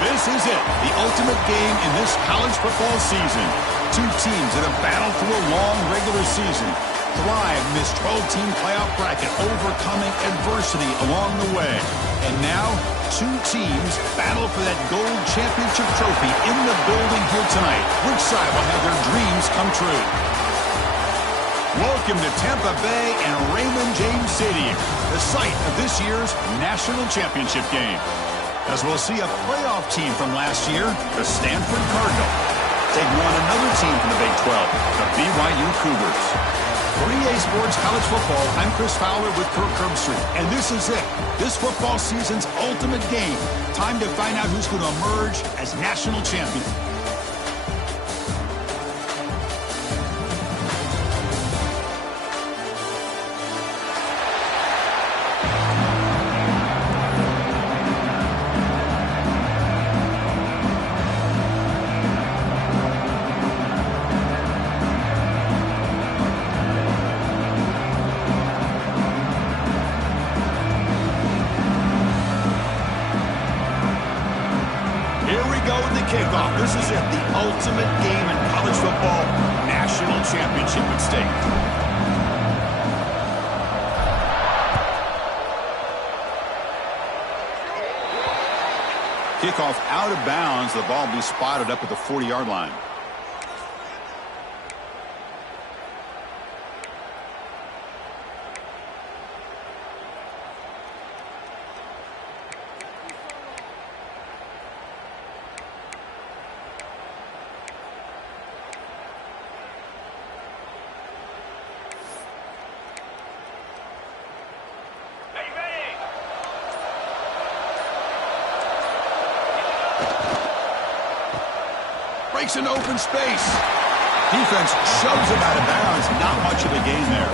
This is it, the ultimate game in this college football season. Two teams that have battled through a long regular season, thrive in this 12-team playoff bracket, overcoming adversity along the way. And now, two teams battle for that gold championship trophy in the building here tonight. Which side will have their dreams come true? Welcome to Tampa Bay and Raymond James Stadium, the site of this year's national championship game. As we'll see a playoff team from last year, the Stanford Cardinal, take on another team from the Big 12, the BYU Cougars. For EA Sports College Football, I'm Chris Fowler with Kirk Herbstreit, and this is it, this football season's ultimate game. Time to find out who's going to emerge as national champion. Kickoff. This is it, the ultimate game in college football, national championship at stake. Kickoff out of bounds. The ball will be spotted up at the 40-yard line. Breaks an open space. Defense shoves him out of bounds. Not much of a gain there.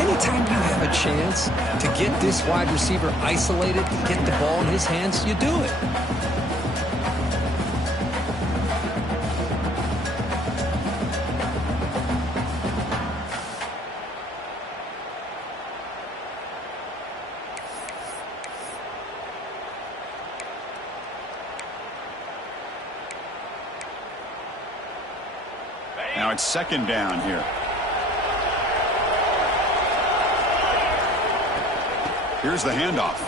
Anytime you have a chance to get this wide receiver isolated and get the ball in his hands, you do it. Now it's second down here. Here's the handoff.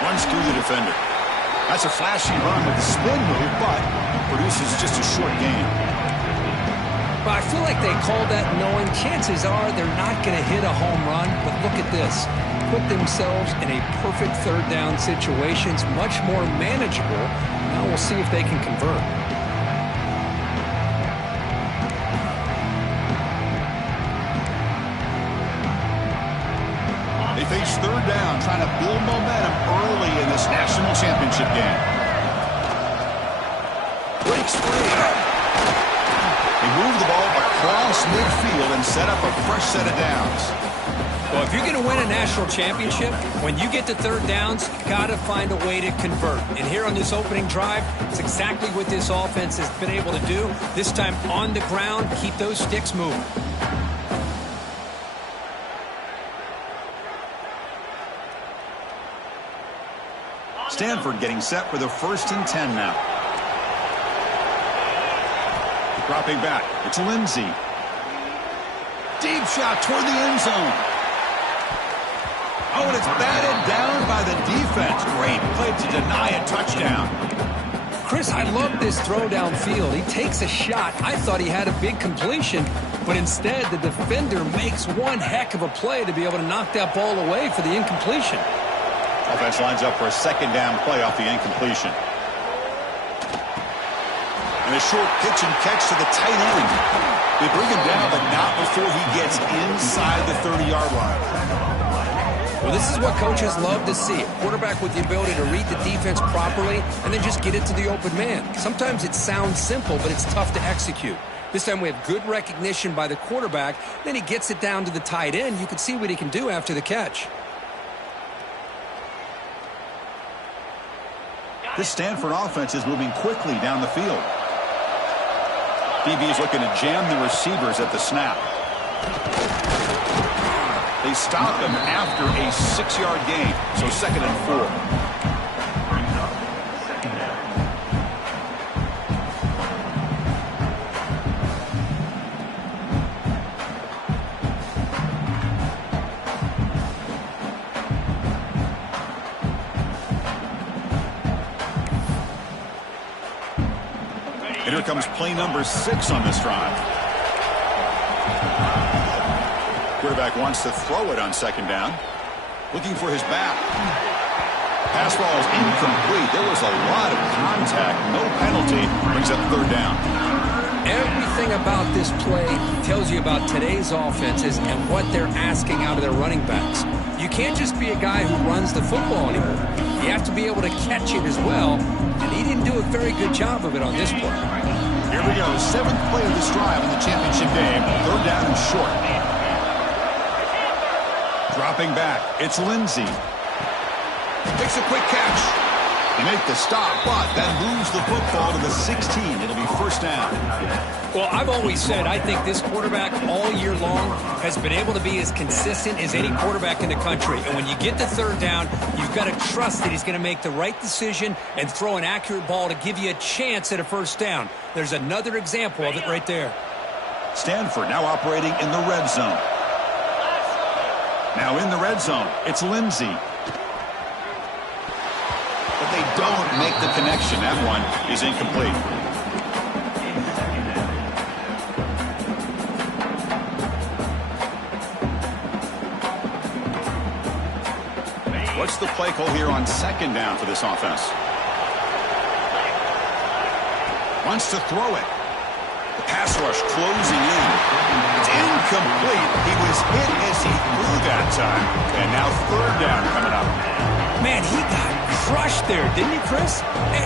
Runs through the defender. That's a flashy run with a spin move, but produces just a short gain. Well, I feel like they called that knowing chances are they're not going to hit a home run, but look at this. Put themselves in a perfect third down situation. It's much more manageable. Now we'll see if they can convert. They face third down, trying to build momentum early in this national championship game. Breaks free. They move the ball across midfield and set up a fresh set of downs. Well, if you're going to win a national championship, when you get to third downs, you got to find a way to convert. And here on this opening drive, it's exactly what this offense has been able to do. This time on the ground, keep those sticks moving. Stanford getting set for the 1st and 10 now. Dropping back, it's Lindsey. Deep shot toward the end zone. Oh, and it's batted down by the defense. Great play to deny a touchdown. Chris, I love this throw downfield. He takes a shot. I thought he had a big completion, but instead the defender makes one heck of a play to be able to knock that ball away for the incompletion. Offense lines up for a 2nd down play off the incompletion. And a short pitch and catch to the tight end. They bring him down, but not before he gets inside the 30-yard line. Well, this is what coaches love to see. A quarterback with the ability to read the defense properly and then just get it to the open man. Sometimes it sounds simple, but it's tough to execute. This time we have good recognition by the quarterback. Then he gets it down to the tight end. You can see what he can do after the catch. This Stanford offense is moving quickly down the field. DB is looking to jam the receivers at the snap. They stop him after a 6-yard gain, so 2nd and 4. And here comes play number 6 on this drive. Quarterback wants to throw it on 2nd down. Looking for his back. Pass ball is incomplete. There was a lot of contact. No penalty. Brings up 3rd down. Everything about this play tells you about today's offenses and what they're asking out of their running backs. You can't just be a guy who runs the football anymore. You have to be able to catch it as well, and he didn't do a very good job of it on this play. Here we go, 7th play of this drive in the championship game. 3rd down and short. Dropping back, it's Lindsey. Makes a quick catch. They make the stop, but that moves the football to the 16. It'll be 1st down. Well, I've always said I think this quarterback all year long has been able to be as consistent as any quarterback in the country. And when you get to 3rd down, you've got to trust that he's going to make the right decision and throw an accurate ball to give you a chance at a 1st down. There's another example of it right there. Stanford now operating in the red zone. Now in the red zone, it's Lindsey. But they don't make the connection. That one is incomplete. What's the play call here on 2nd down for this offense? Wants to throw it. The pass rush closing in. It's incomplete. He was hit as he threw that time. And now 3rd down coming up. Man, he got crushed there, didn't he, Chris?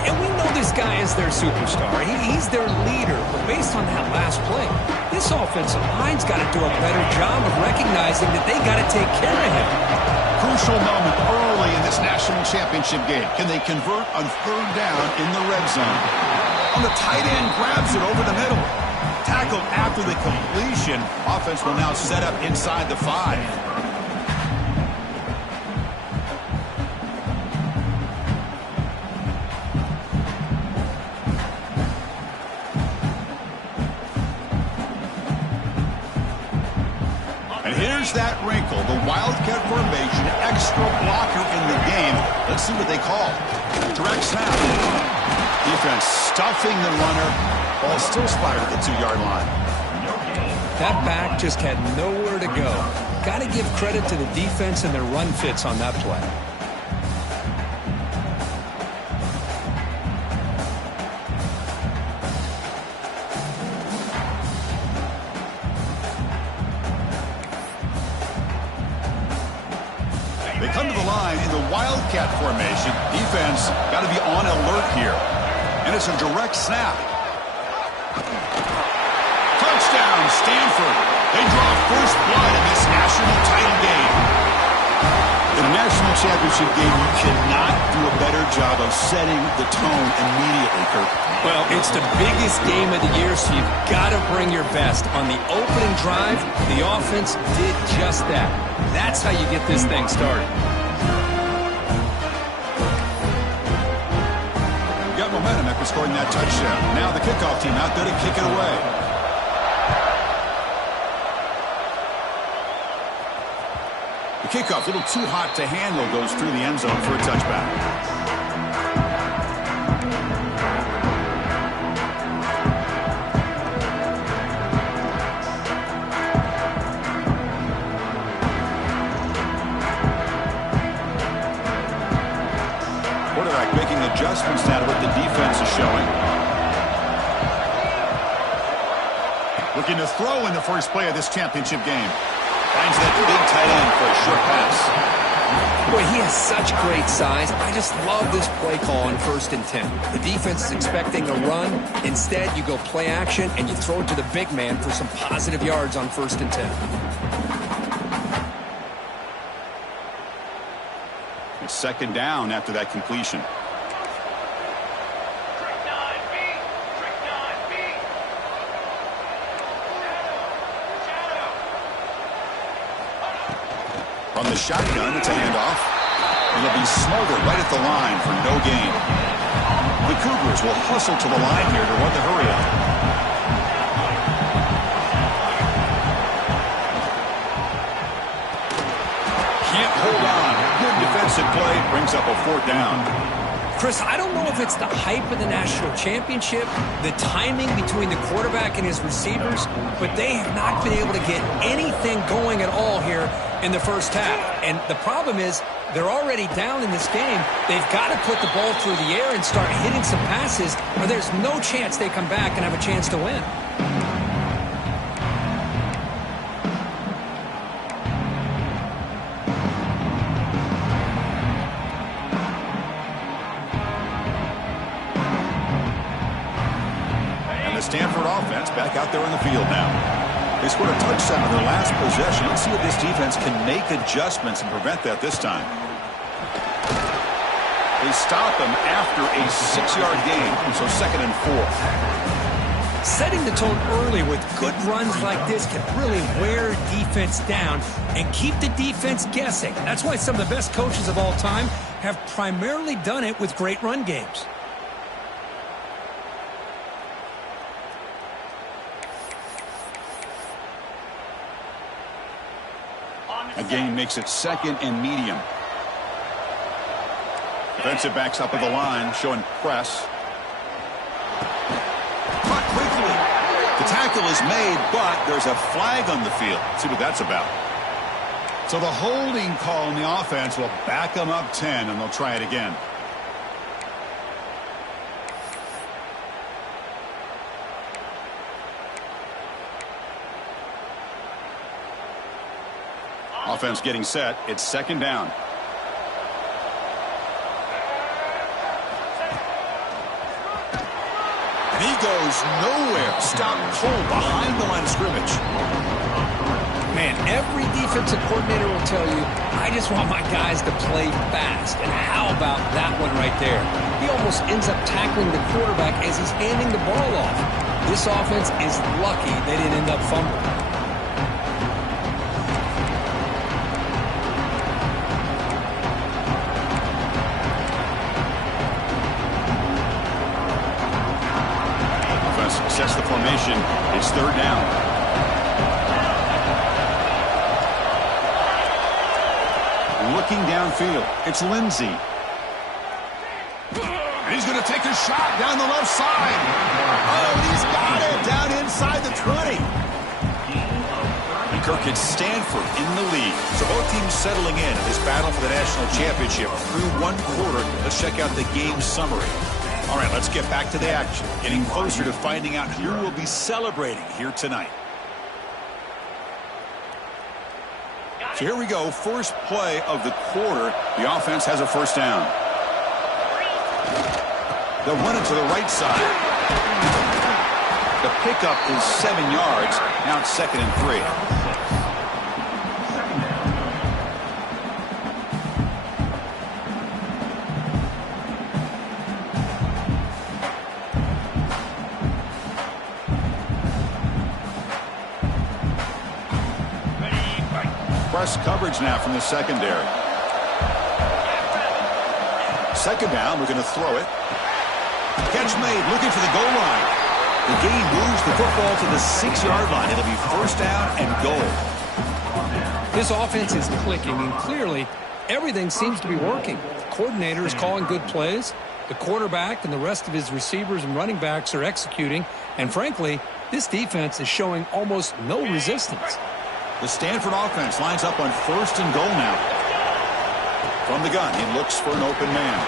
And we know this guy is their superstar. He's their leader. But based on that last play, this offensive line's got to do a better job of recognizing that they got to take care of him. Crucial moment early in this national championship game. Can they convert on 3rd down in the red zone? On the tight end, grabs it over the middle. Tackled after the completion. Offense will now set up inside the 5. Here's that wrinkle, the Wildcat formation, extra blocker in the game. Let's see what they call. Direct snap. Defense stuffing the runner. Ball still splattered at the 2-yard line. That back just had nowhere to go. Got to give credit to the defense and their run fits on that play. line in the Wildcat formation. Defense got to be on alert here. And it's a direct snap. Touchdown, Stanford. They draw first blood in this national title game. The national championship game, you cannot do a better job of setting the tone immediately, Kirk. Well, it's the biggest game of the year, so you've got to bring your best. On the opening drive, the offense did just that. That's how you get this thing started. Got momentum after scoring that touchdown. Now the kickoff team out there to kick it away. The kickoff, a little too hot to handle, goes through the end zone for a touchback. Quarterback making adjustments now to what the defense is showing. Looking to throw in the first play of this championship game. Finds that big tight end for a short pass. Boy, he has such great size. I just love this play call on 1st and 10. The defense is expecting a run. Instead, you go play action, and you throw it to the big man for some positive yards on 1st and 10. It's 2nd down after that completion. On the shotgun, it's a handoff. It'll be smothered right at the line for no gain. The Cougars will hustle to the line here to run the hurry up. Can't hold on. Good defensive play. Brings up a 4th down. Chris, I don't know if it's the hype of the national championship, the timing between the quarterback and his receivers, but they have not been able to get anything going at all here in the first half. And the problem is they're already down in this game. They've got to put the ball through the air and start hitting some passes, or there's no chance they come back and have a chance to win. Stanford offense back out there on the field now. They scored a touchdown on their last possession. Let's see if this defense can make adjustments and prevent that this time. They stop them after a 6-yard gain, so 2nd and 4. Setting the tone early with good runs like this can really wear defense down and keep the defense guessing. That's why some of the best coaches of all time have primarily done it with great run games. Again, makes it 2nd and medium. Defensive backs up at the line, showing press. Caught quickly. The tackle is made, but there's a flag on the field. Let's see what that's about. So the holding call on the offense will back them up 10, and they'll try it again. Offense getting set. It's 2nd down. And he goes nowhere. Stop cold behind the line of scrimmage. Man, every defensive coordinator will tell you, I just want my guys to play fast. And how about that one right there? He almost ends up tackling the quarterback as he's handing the ball off. This offense is lucky they didn't end up fumbling. Sets the formation. It's 3rd down. Looking downfield. It's Lindsey. And he's going to take a shot down the left side. Oh, he's got it down inside the 20. And Kirk, it's Stanford in the lead. So both teams settling in this battle for the national championship through 1 quarter. Let's check out the game summary. All right, let's get back to the action. Getting closer to finding out who will be celebrating here tonight. So here we go, first play of the quarter. The offense has a first down. They'll run it to the right side. The pickup is 7 yards. Now it's 2nd and 3. Press coverage now from the secondary. 2nd down, we're going to throw it. Catch made, looking for the goal line. The game moves the football to the 6-yard line. It'll be first down and goal. This offense is clicking, and clearly everything seems to be working. The coordinator is calling good plays. The quarterback and the rest of his receivers and running backs are executing. And frankly, this defense is showing almost no resistance. The Stanford offense lines up on 1st and goal now. From the gun, he looks for an open man.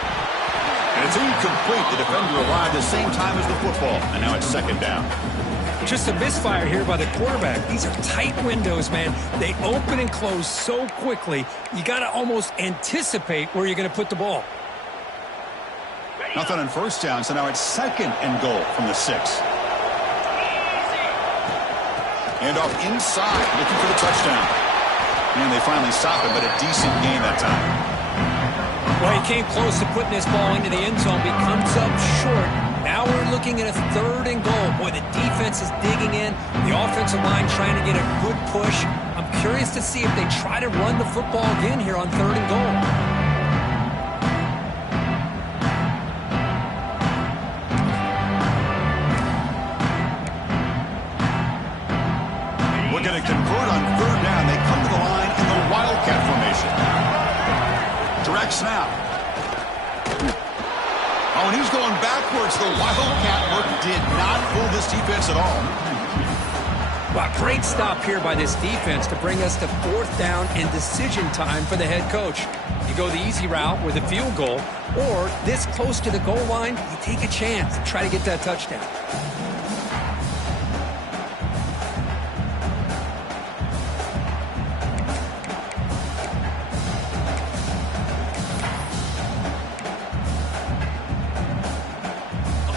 And it's incomplete. The defender arrived at the same time as the football. And now it's 2nd down. Just a misfire here by the quarterback. These are tight windows, man. They open and close so quickly. You got to almost anticipate where you're going to put the ball. Nothing on first down, so now it's 2nd and goal from the 6. And off inside, looking for the touchdown. And they finally stop him, but a decent gain that time. Well, he came close to putting this ball into the end zone, but he comes up short. Now we're looking at a 3rd and goal. Boy, the defense is digging in. The offensive line trying to get a good push. I'm curious to see if they try to run the football again here on 3rd and goal. We're going to convert on 3rd down. They come to the line in the Wildcat formation. Direct snap. Oh, and he's going backwards. The Wildcat work did not fool this defense at all. Well, great stop here by this defense to bring us to 4th down and decision time for the head coach. You go the easy route with a field goal, or this close to the goal line, you take a chance to try to get that touchdown.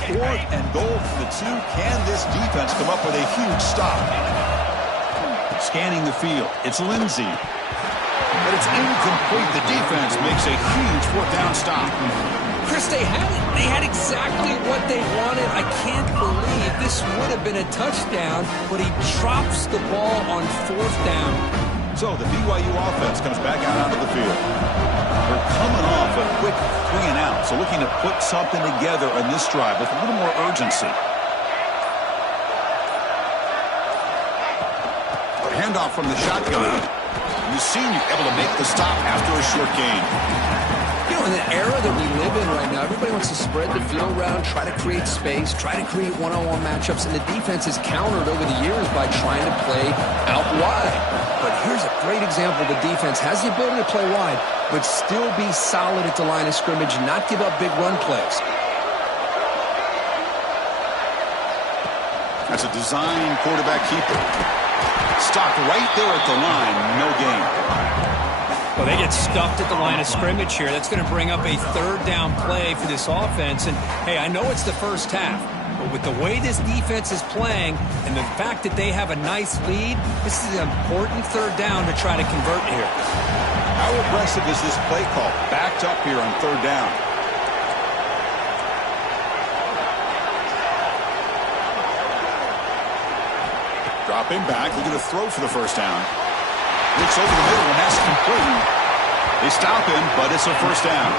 Fourth and goal from the 2. Can this defense come up with a huge stop? Scanning the field. It's Lindsey. But it's incomplete. The defense makes a huge 4th down stop. Chris, they had exactly what they wanted. I can't believe this would have been a touchdown, but he drops the ball on 4th down. So the BYU offense comes back out onto the field. They're coming off a quick 3 and out, so looking to put something together on this drive with a little more urgency. A handoff from the shotgun. Mussini able to make the stop after a short gain. You know, in the era that we live in right now, everybody wants to spread the field around, try to create space, try to create one-on-one matchups, and the defense has countered over the years by trying to play out wide. But here's a great example. The defense has the ability to play wide, but still be solid at the line of scrimmage and not give up big run plays. That's a design quarterback keeper. Stopped right there at the line. No gain. Well, they get stuffed at the line of scrimmage here. That's going to bring up a 3rd down play for this offense. And, hey, I know it's the first half, but with the way this defense is playing and the fact that they have a nice lead, this is an important 3rd down to try to convert here. How aggressive is this play call? Backed up here on 3rd down. Dropping back, looking to throw for the first down. Looks over the middle, and that's complete. They stop him, but it's a first down.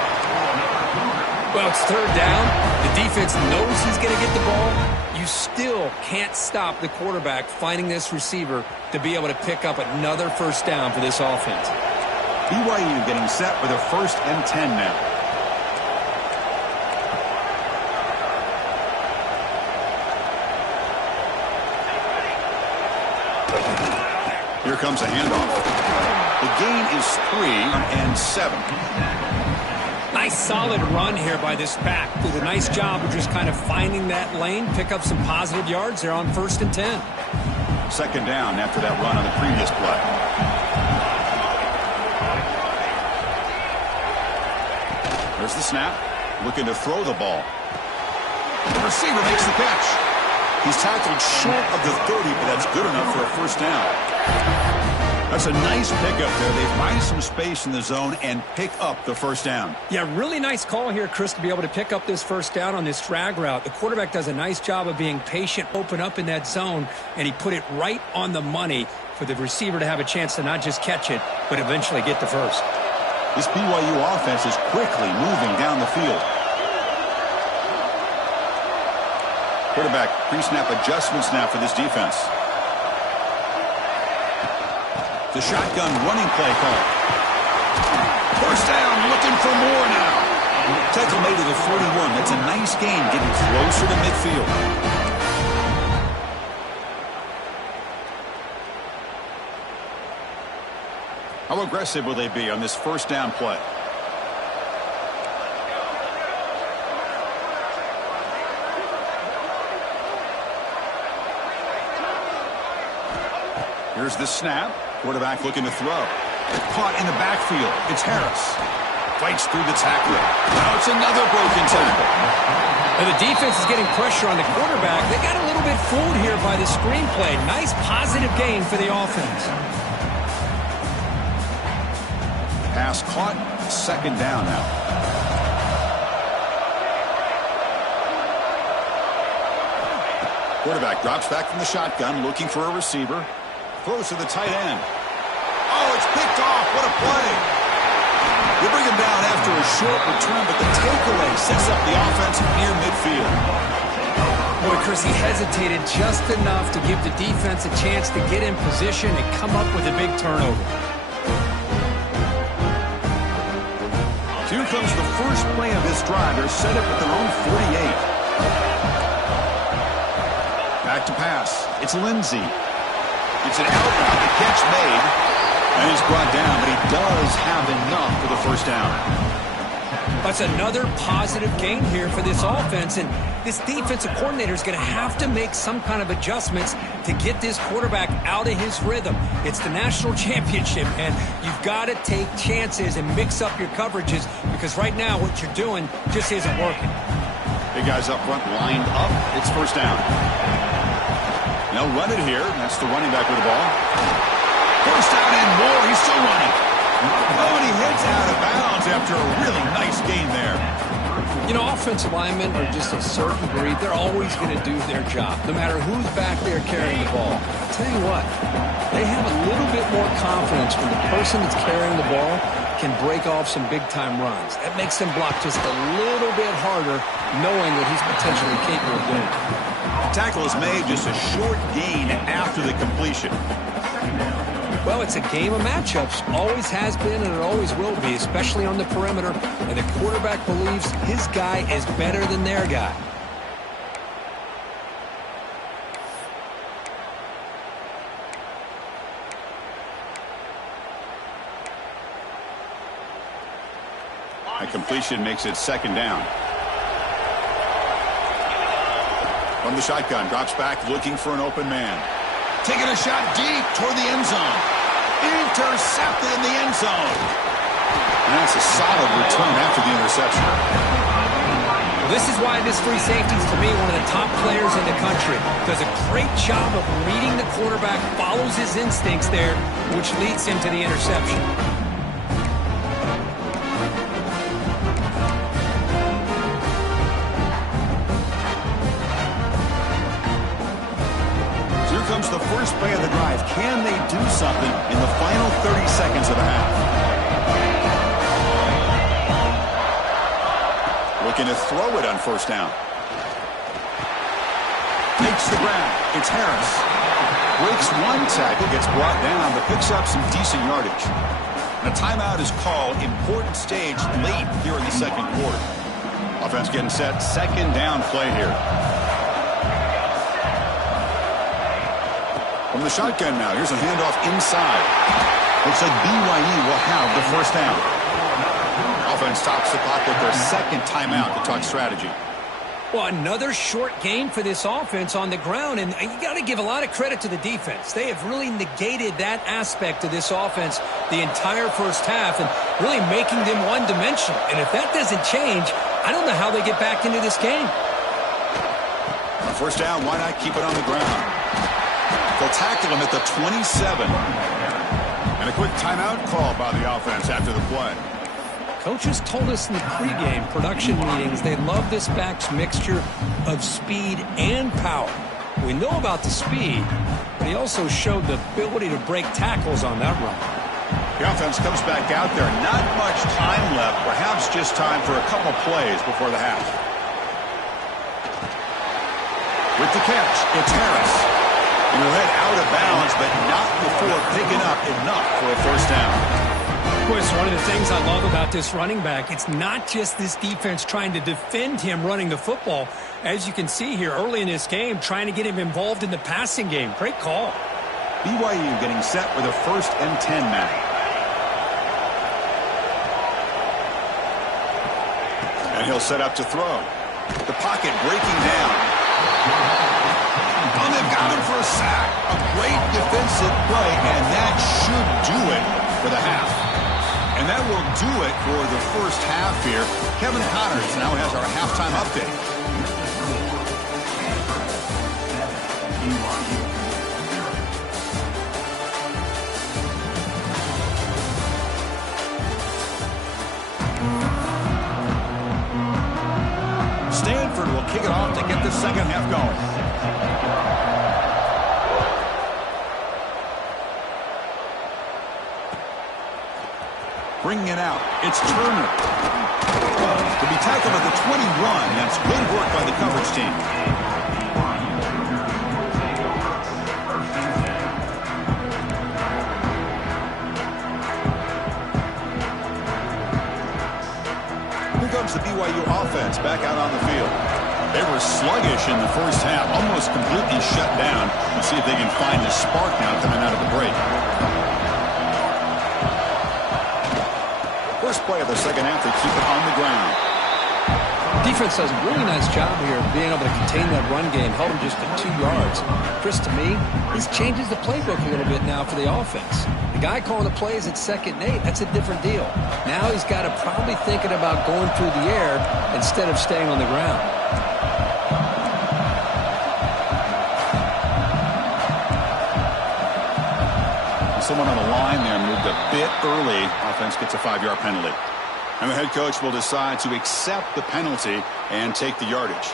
Well, it's 3rd down. The defense knows he's going to get the ball. You still can't stop the quarterback finding this receiver to be able to pick up another first down for this offense. BYU getting set for their 1st and 10 now. Here comes a handoff. The gain is 3 and 7. Nice solid run here by this back. Did a nice job of just kind of finding that lane, pick up some positive yards there on 1st and 10. 2nd down after that run on the previous play. There's the snap. Looking to throw the ball. The receiver makes the catch. He's tackled short of the 30, but that's good enough for a first down. That's a nice pickup there. They find some space in the zone and pick up the first down. Yeah, really nice call here, Chris, to be able to pick up this first down on this drag route. The quarterback does a nice job of being patient, open up in that zone, and he put it right on the money for the receiver to have a chance to not just catch it, but eventually get the first. This BYU offense is quickly moving down the field. Quarterback pre-snap adjustments now for this defense. The shotgun running play call. First down, looking for more now. Tackle made to the 41. That's a nice gain, getting closer to midfield. How aggressive will they be on this first down play? Here's the snap. Quarterback looking to throw. Caught in the backfield. It's Harris. Fights through the tackler. Now it's another broken tackle. And the defense is getting pressure on the quarterback. They got a little bit fooled here by the screenplay. Nice positive gain for the offense. Pass caught. Second down now. Quarterback drops back from the shotgun, looking for a receiver. Close to the tight end. Oh, it's picked off. What a play. They bring him down after a short return, but the takeaway sets up the offense near midfield. Boy, Chris, he hesitated just enough to give the defense a chance to get in position and come up with a big turnover. Here comes the first play of this drive. They're set up at their own 48. Back to pass. It's Lindsey. It's an outroute. The catch made. And he's brought down, but he does have enough for the first down. That's another positive gain here for this offense, and this defensive coordinator is going to have to make some kind of adjustments to get this quarterback out of his rhythm. It's the national championship, and you've got to take chances and mix up your coverages, because right now what you're doing just isn't working. Big guys up front lined up. It's first down. They'll run it here. That's the running back with the ball. First down and more. He's still running. Oh, and he heads out of bounds after a really nice gain there. You know, offensive linemen are just a certain breed. They're always going to do their job, no matter who's back there carrying the ball. I'll tell you what, they have a little bit more confidence when the person that's carrying the ball can break off some big-time runs. That makes them block just a little bit harder, knowing that he's potentially capable of doing it. The tackle is made just a short gain after the completion. Well, it's a game of matchups. Always has been and it always will be, especially on the perimeter. And the quarterback believes his guy is better than their guy. A completion makes it second down. From the shotgun, drops back looking for an open man. Taking a shot deep toward the end zone. Intercepted in the end zone. And that's a solid return after the interception. Well, this is why this free safety is, to me, one of the top players in the country. Does a great job of reading the quarterback, follows his instincts there, which leads him to the interception. Comes the first play of the drive. Can they do something in the final 30 seconds of the half? Looking to throw it on first down. Makes the grab. It's Harris. Breaks one tackle, gets brought down, but picks up some decent yardage. And a timeout is called. Important stage late here in the second quarter. Offense getting set. Second down play here. From the shotgun now, here's a handoff inside. Looks like BYU will have the first down. Offense stops the clock with their second timeout to talk strategy. Well, another short game for this offense on the ground, and you got to give a lot of credit to the defense. They have really negated that aspect of this offense the entire first half and really making them one-dimensional. And if that doesn't change, I don't know how they get back into this game. On first down, why not keep it on the ground? They'll tackle him at the 27. And a quick timeout call by the offense after the play. Coaches told us in the pregame production meetings they love this back's mixture of speed and power. We know about the speed, but he also showed the ability to break tackles on that run. The offense comes back out there. Not much time left. Perhaps just time for a couple plays before the half. With the catch, it's Harris. And he'll head out of bounds, but not before picking up enough for a first down. Of course, one of the things I love about this running back, it's not just this defense trying to defend him running the football. As you can see here early in this game, trying to get him involved in the passing game. Great call. BYU getting set with a 1st and 10 man. And he'll set up to throw. The pocket breaking down. Oh, they've got him for a sack. A great defensive play, and that should do it for the half. And that will do it for the first half here. Kevin Connors now has our halftime update. Stanford will kick it off to get the second half going. Bringing it out, it's Turner. To be tackled at the 21, that's good work by the coverage team. Here comes the BYU offense back out on the field. They were sluggish in the first half, almost completely shut down. Let's see if they can find a spark now coming out of the break. First play of the second half, they keep it on the ground. Defense does a really nice job here of being able to contain that run game, held him just to 2 yards. Chris, to me, this changes the playbook a little bit now for the offense. The guy calling the plays at 2nd and 8, that's a different deal. Now he's got to probably thinking about going through the air instead of staying on the ground. Someone on the line there moved a bit early. Offense gets a 5-yard penalty. And the head coach will decide to accept the penalty and take the yardage.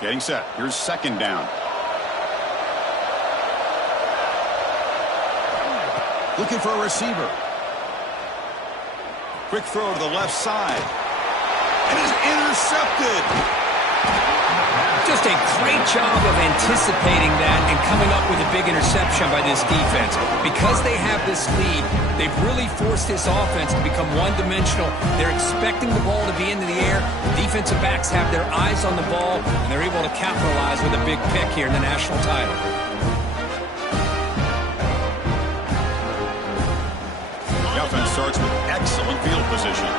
Getting set. Here's second down. Looking for a receiver. Quick throw to the left side. And is intercepted. Just a great job of anticipating that and coming up with a big interception by this defense. Because they have this lead, they've really forced this offense to become one-dimensional. They're expecting the ball to be into the air. The defensive backs have their eyes on the ball, and they're able to capitalize with a big pick here in the national title. The offense starts with excellent field position.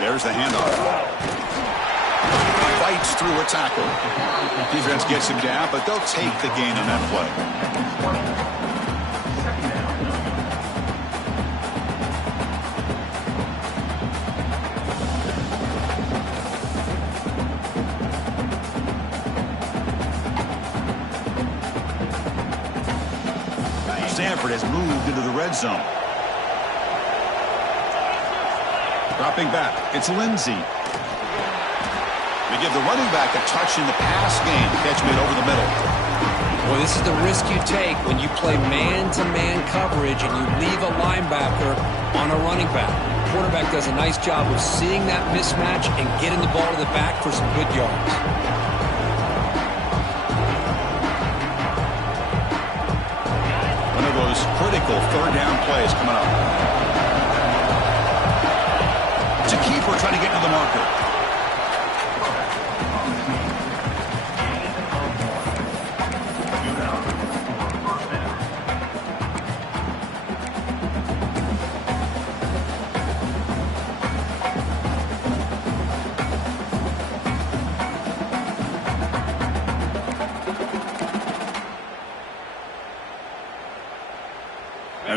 There's the handoff. Fights through a tackle. Defense gets him down, but they'll take the gain on that play. Stanford has moved into the red zone. Dropping back, it's Lindsey. They give the running back a touch in the pass game. Catch made over the middle. Well, this is the risk you take when you play man-to-man coverage and you leave a linebacker on a running back. The quarterback does a nice job of seeing that mismatch and getting the ball to the back for some good yards. One of those critical third down plays coming up. It's a keeper trying to get to the marker.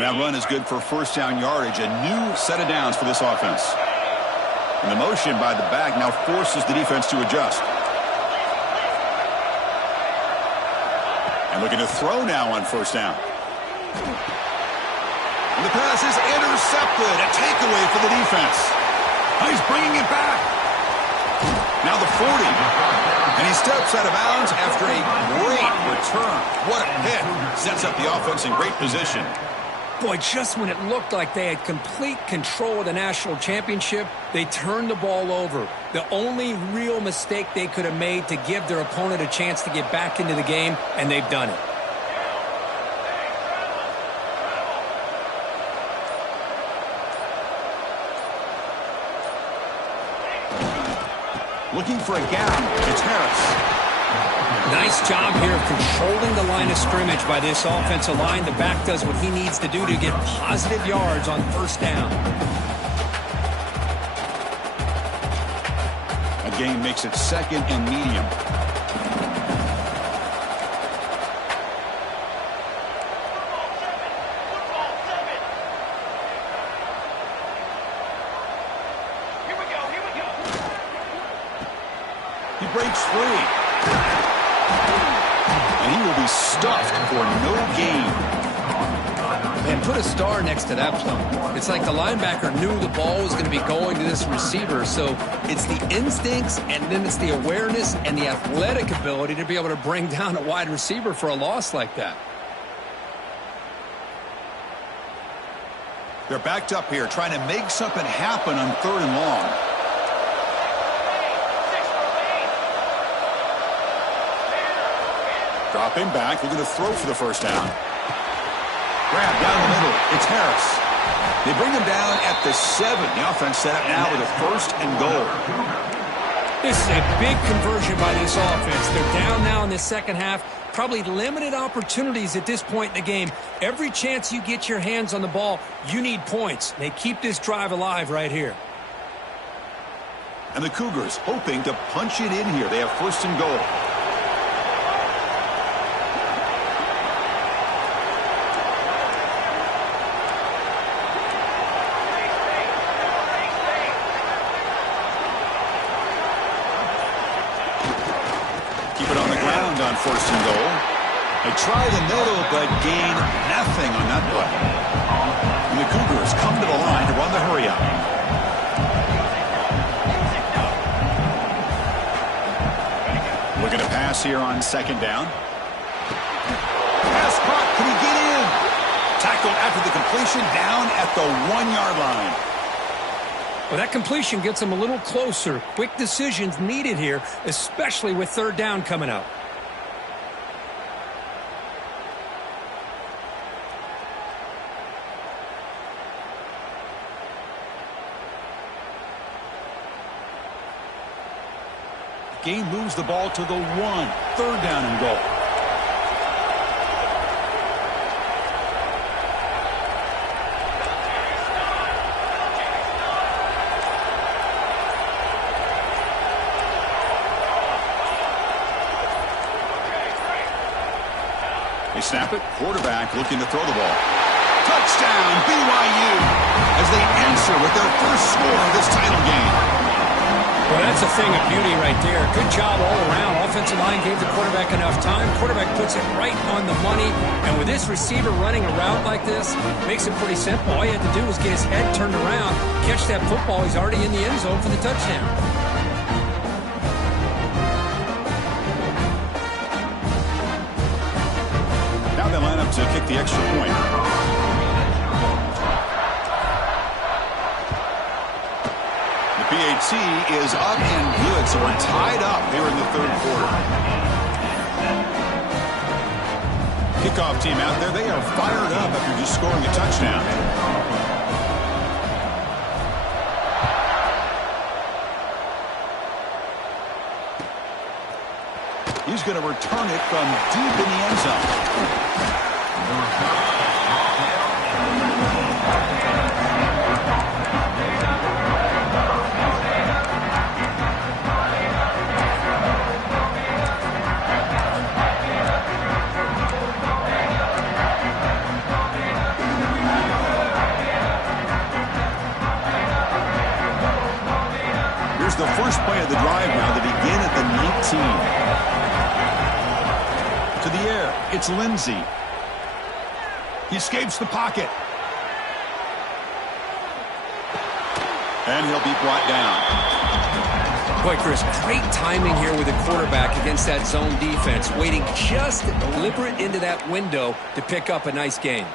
And that run is good for first down yardage, a new set of downs for this offense. And the motion by the back now forces the defense to adjust. And looking to throw now on first down. And the pass is intercepted. A takeaway for the defense. He's bringing it back. Now the 40. And he steps out of bounds after a great return. What a hit. Sets up the offense in great position. Boy, just when it looked like they had complete control of the national championship, they turned the ball over. The only real mistake they could have made to give their opponent a chance to get back into the game, and they've done it. Looking for a gap. It's Harris. Nice job here of controlling the line of scrimmage by this offensive line. The back does what he needs to do to get positive yards on first down. A gain makes it second and medium. He breaks free. And he will be stuffed for no gain. And put a star next to that play. It's like the linebacker knew the ball was going to be going to this receiver, so it's the instincts and then it's the awareness and the athletic ability to be able to bring down a wide receiver for a loss like that. They're backed up here trying to make something happen on 3rd and long. Dropping back, looking to throw for the first down. Grab down the middle. It's Harris. They bring him down at the 7. The offense set up now with a 1st and goal. This is a big conversion by this offense. They're down now in the second half. Probably limited opportunities at this point in the game. Every chance you get your hands on the ball, you need points. They keep this drive alive right here. And the Cougars hoping to punch it in here. They have 1st and goal. On 1st and goal. They try the middle, but gain nothing on that play. And the Cougars come to the line to run the hurry up. Looking to pass here on 2nd down. Pass caught. Can he get in? Tackled after the completion down at the 1-yard line. Well, that completion gets them a little closer. Quick decisions needed here, especially with 3rd down coming up. Gain moves the ball to the 1. 3rd down and goal. They snap it. Quarterback looking to throw the ball. Touchdown, BYU, as they answer with their first score of this title game. Well, that's a thing of beauty right there. Good job all around. Offensive line gave the quarterback enough time. Quarterback puts it right on the money. And with this receiver running a route like this, makes it pretty simple. All you had to do was get his head turned around, catch that football. He's already in the end zone for the touchdown. Now they line up to kick the extra point. PAT is up and good, so we're tied up here in the 3rd quarter. Kickoff team out there, they are fired up after just scoring a touchdown. He's going to return it from deep in the end zone. To the air, it's Lindsey. He escapes the pocket. And he'll be brought down. Boy, Chris, great timing here with the quarterback against that zone defense, waiting just to deliver it into that window to pick up a nice gain.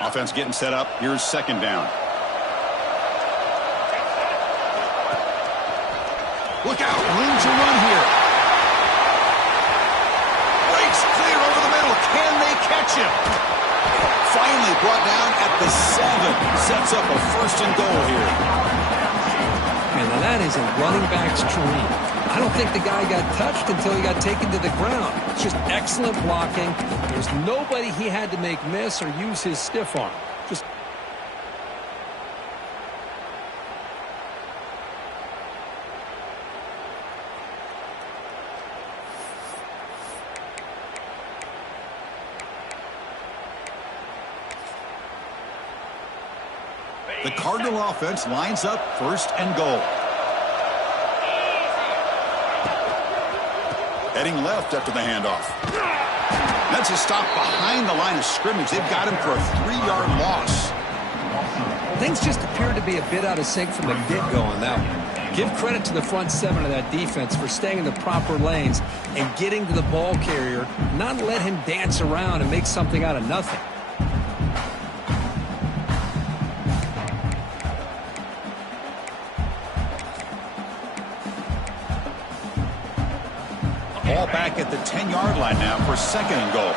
Offense getting set up. Here's second down. Look out. Room to run here. Breaks clear over the middle. Can they catch him? Finally brought down at the 7. Sets up a first and goal here. Man, now that is a running back's dream. I don't think the guy got touched until he got taken to the ground. It's just excellent blocking. There's nobody he had to make miss or use his stiff arm. Just the Cardinal offense lines up first and goal. Heading left after the handoff. That's a stop behind the line of scrimmage. They've got him for a 3-yard loss. things just appear to be a bit out of sync from the get-go on that one. Give credit to the front 7 of that defense for staying in the proper lanes and getting to the ball carrier, not let him dance around and make something out of nothing. Ball back at the 10-yard line now for second and goal.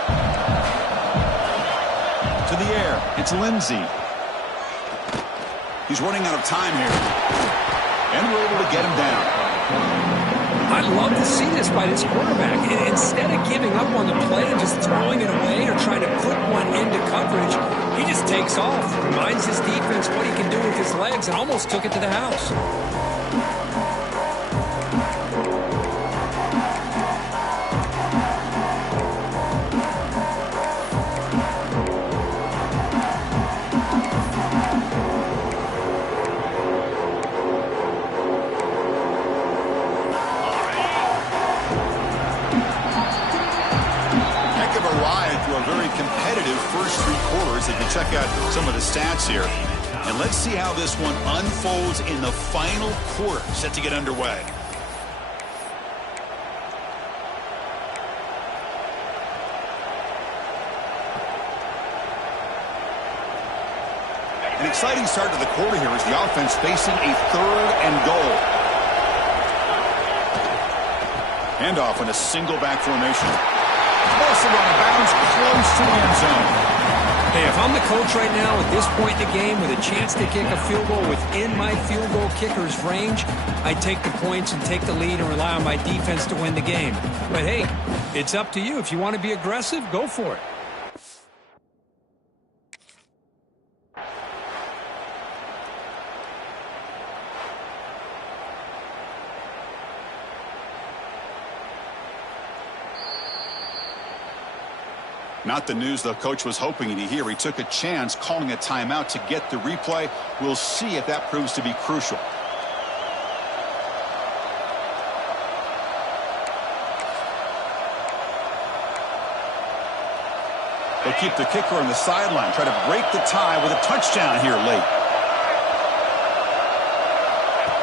To the air, it's Lindsey. He's running out of time here. And we're able to get him down. I'd love to see this by this quarterback. Instead of giving up on the play and just throwing it away or trying to put one into coverage, he just takes off, reminds his defense what he can do with his legs, and almost took it to the house. If you check out some of the stats here. And let's see how this one unfolds in the final quarter, set to get underway. An exciting start to the quarter here as the offense facing a third and goal. Handoff in a single back formation. Also out of bounds, close to the end zone. Hey, if I'm the coach right now at this point in the game with a chance to kick a field goal within my field goal kicker's range, I take the points and take the lead and rely on my defense to win the game. But hey, it's up to you. If you want to be aggressive, go for it. Not the news the coach was hoping to hear. He took a chance calling a timeout to get the replay. We'll see if that proves to be crucial. They'll keep the kicker on the sideline, try to break the tie with a touchdown here late.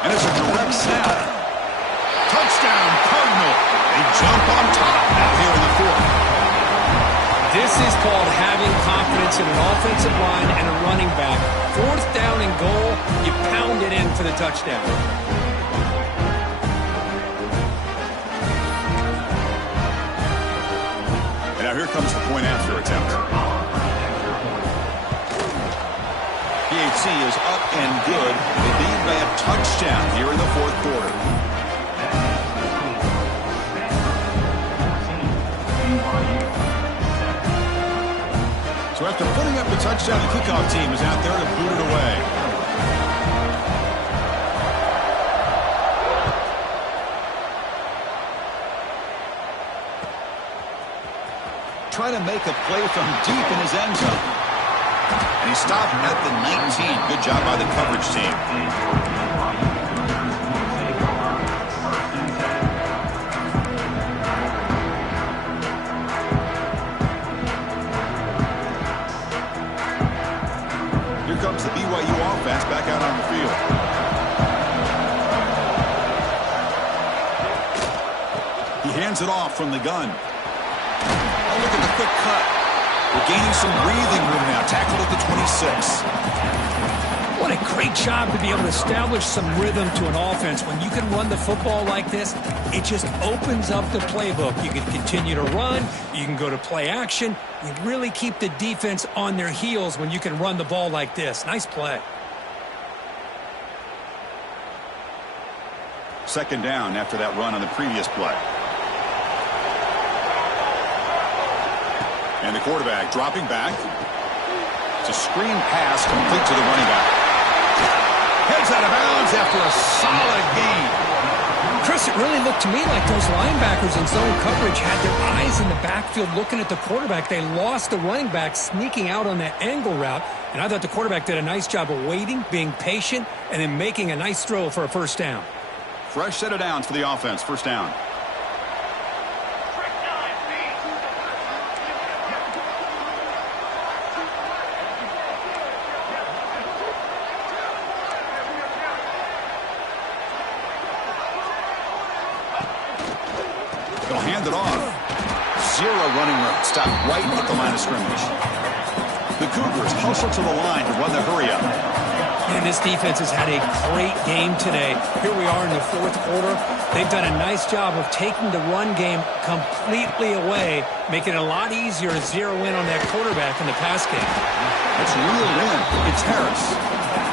And it's a direct snap. Touchdown, Cardinal. They jump on top now here in the fourth. This is called having confidence in an offensive line and a running back. 4th down and goal, you pound it in for the touchdown. And now here comes the point after attempt. PHC is up and good. They lead by a touchdown here in the fourth quarter. So after putting up the touchdown, the kickoff team is out there to boot it away. trying to make a play from deep in his end zone. And he stopped at the 19. Good job by the coverage team. Comes the BYU offense back out on the field. He hands it off from the gun. Oh, look at the quick cut. We're gaining some breathing room now. Tackled at the 26. What a great job to be able to establish some rhythm to an offense. When you can run the football like this, it just opens up the playbook. You can continue to run. You can go to play action. You really keep the defense on their heels when you can run the ball like this. Nice play. Second down after that run on the previous play. And the quarterback dropping back. It's a screen pass complete to the running back. Heads out of bounds after a solid gain. Chris, it really looked to me like those linebackers in zone coverage had their eyes in the backfield looking at the quarterback. They lost the running back sneaking out on that angle route, and I thought the quarterback did a nice job of waiting, being patient, and then making a nice throw for a first down. Fresh set of downs for the offense. First down. They'll hand it off. Zero running room. Stop right at the line of scrimmage. The Cougars hustle to the line to run the hurry up. And this defense has had a great game today. Here we are in the fourth quarter. They've done a nice job of taking the run game completely away, making it a lot easier to zero in on that quarterback in the pass game. That's reeled in. It's Harris.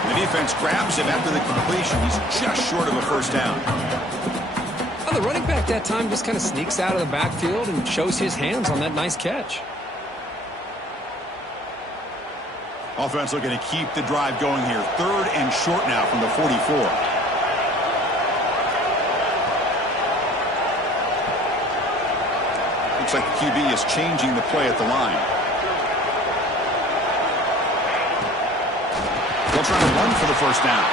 The defense grabs him after the completion. He's just short of a first down. The running back that time just kind of sneaks out of the backfield and shows his hands on that nice catch. Offense looking to keep the drive going here. Third and short now from the 44. Looks like the QB is changing the play at the line. They'll try to run for the first down.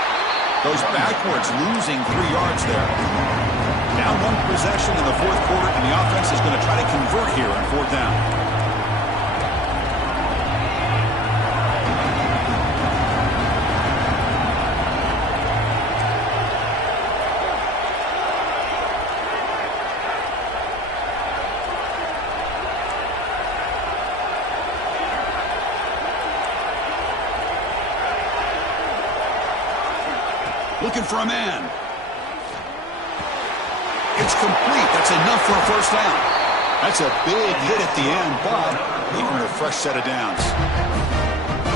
Goes backwards, losing 3 yards there. Now one possession in the fourth quarter, and the offense is going to try to convert here on fourth down. Looking for a man. It's complete. That's enough for a first down. That's a big hit at the end, but they earn a fresh set of downs.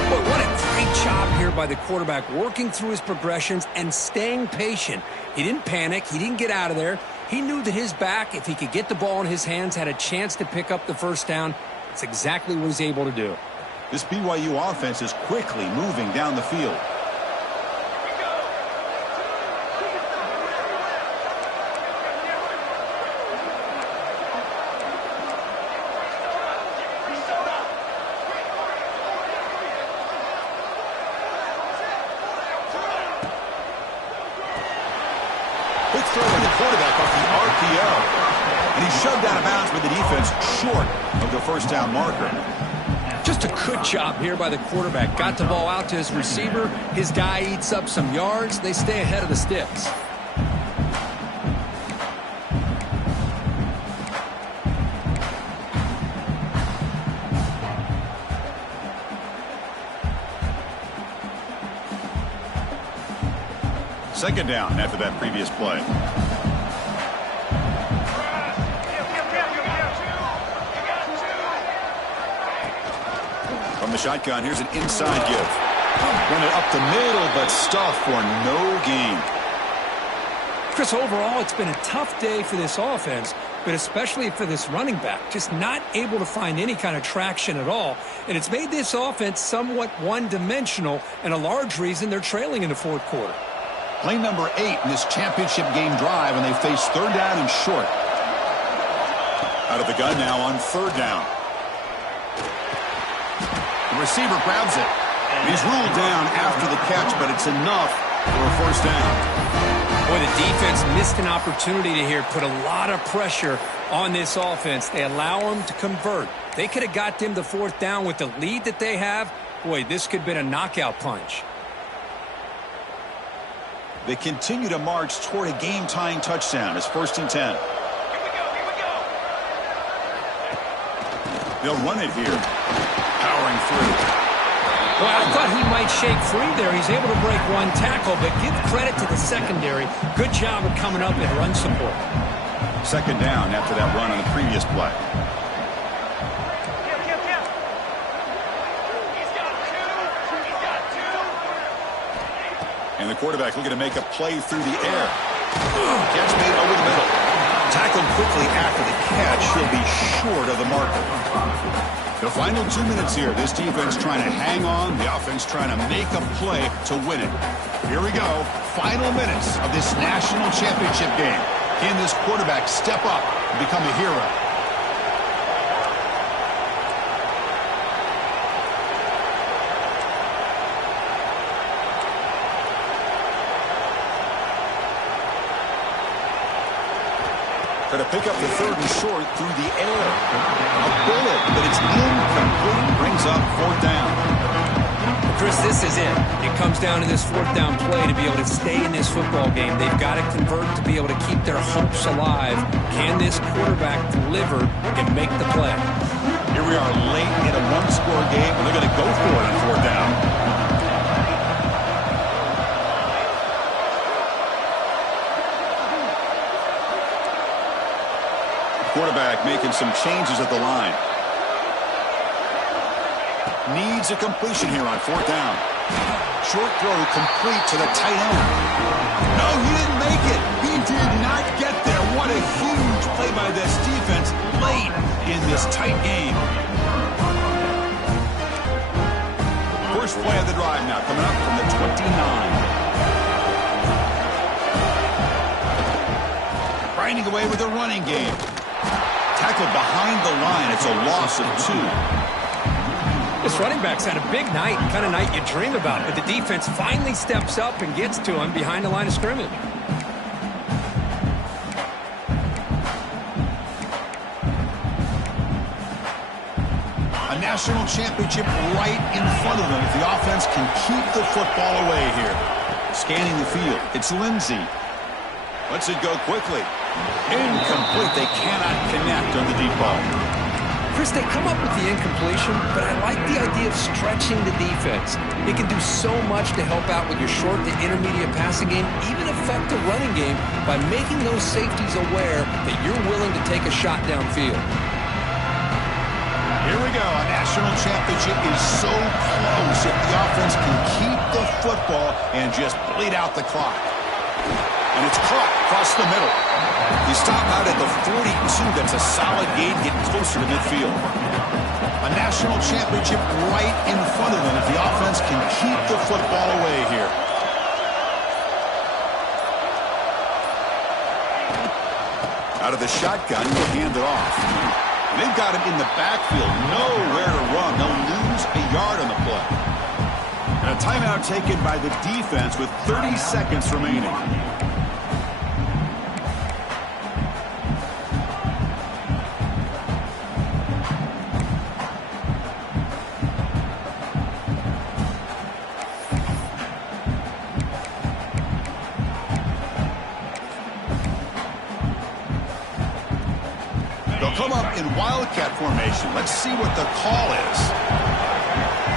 Boy, what a great job here by the quarterback, working through his progressions and staying patient. He didn't panic. He didn't get out of there. He knew that his back, if he could get the ball in his hands, had a chance to pick up the first down. That's exactly what he's able to do. This BYU offense is quickly moving down the field. Quick throw by the quarterback off the RPO. And he's shoved out of bounds with the defense short of the first down marker. Just a good job here by the quarterback. Got the ball out to his receiver. His guy eats up some yards. They stay ahead of the sticks. Second down after that previous play. From the shotgun, here's an inside give. Run it up the middle, but stuffed for no gain. Chris, overall, it's been a tough day for this offense, but especially for this running back. Just not able to find any kind of traction at all. And it's made this offense somewhat one-dimensional, and a large reason they're trailing in the fourth quarter. Play number 8 in this championship game drive, and they face third down and short. Out of the gun now on third down. The receiver grabs it. He's ruled down after the catch, but it's enough for a first down. Boy, the defense missed an opportunity to here put a lot of pressure on this offense. They allow them to convert. They could have got them the fourth down with the lead that they have. Boy, this could have been a knockout punch. They continue to march toward a game-tying touchdown. It's 1st and 10. They'll run it here. Powering through. Well, I thought he might shake free there. He's able to break one tackle, but give credit to the secondary. Good job of coming up in run support. 2nd down after that run on the previous play. And the quarterback looking to make a play through the air. Catch made over the middle. Tackled quickly after the catch. He'll be short of the marker. The final 2 minutes here. This defense trying to hang on. The offense trying to make a play to win it. Here we go. Final minutes of this national championship game. Can this quarterback step up and become a hero? To pick up the 3rd and short through the air. A bullet, but it's incomplete. Brings up 4th down. Chris, this is it. It comes down to this 4th down play to be able to stay in this football game. They've got to convert to be able to keep their hopes alive. Can this quarterback deliver and make the play? Here we are late in a one-score game, and they're going to go for it on 4th down. Quarterback making some changes at the line. Needs a completion here on 4th down. Short throw complete to the tight end. No, he didn't make it. He did not get there. What a huge play by this defense late in this tight game. First play of the drive now coming up from the 29. Grinding away with a running game. Tackled behind the line. It's a loss of 2. This running back's had a big night, kind of night you dream about, but the defense finally steps up and gets to him behind the line of scrimmage. A national championship right in front of them if the offense can keep the football away here. Scanning the field. It's Lindsey. Lets it go quickly. Incomplete. They cannot connect on the deep ball. Chris, they come up with the incompletion, but I like the idea of stretching the defense. It can do so much to help out with your short to intermediate passing game, even affect the running game by making those safeties aware that you're willing to take a shot downfield. Here we go. A national championship is so close if the offense can keep the football and just bleed out the clock. And it's caught across the middle. He stopped out at the 42. That's a solid gain, getting closer to midfield. A national championship right in front of them if the offense can keep the football away here. Out of the shotgun, he'll hand it off. They've got him in the backfield. Nowhere to run. They'll lose a yard on the play. And a timeout taken by the defense with 30 seconds remaining. Come up in Wildcat formation. Let's see what the call is.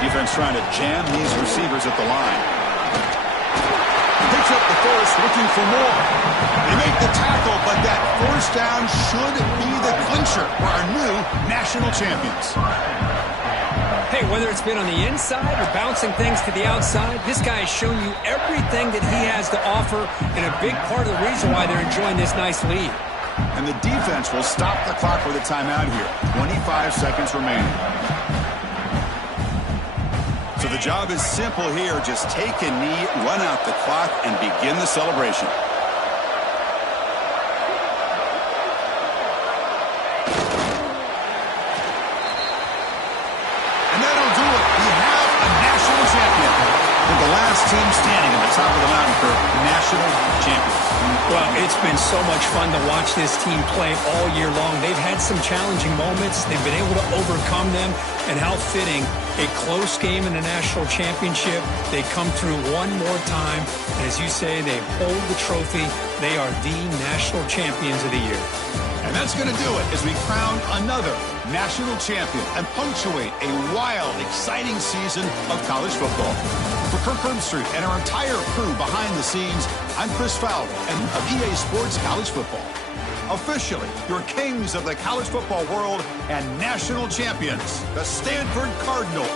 Defense trying to jam these receivers at the line. Picks up the first, looking for more. They make the tackle, but that first down should be the clincher for our new national champions. Hey, whether it's been on the inside or bouncing things to the outside, this guy has shown you everything that he has to offer, and a big part of the reason why they're enjoying this nice lead. And the defense will stop the clock with a timeout here. 25 seconds remaining. So the job is simple here. Just take a knee, run out the clock, and begin the celebration. the last team standing at the top of the mountain for national champions. Well, it's been so much fun to watch this team play all year long. They've had some challenging moments. They've been able to overcome them. And how fitting, a close game in the national championship. They come through one more time. And as you say, they hold the trophy. They are the national champions of the year. And that's going to do it as we crown another national champion and punctuate a wild, exciting season of college football. For Kirk Herbstreit and our entire crew behind the scenes, I'm Chris Fowler and of EA Sports College Football. Officially, your kings of the college football world and national champions, the Stanford Cardinal.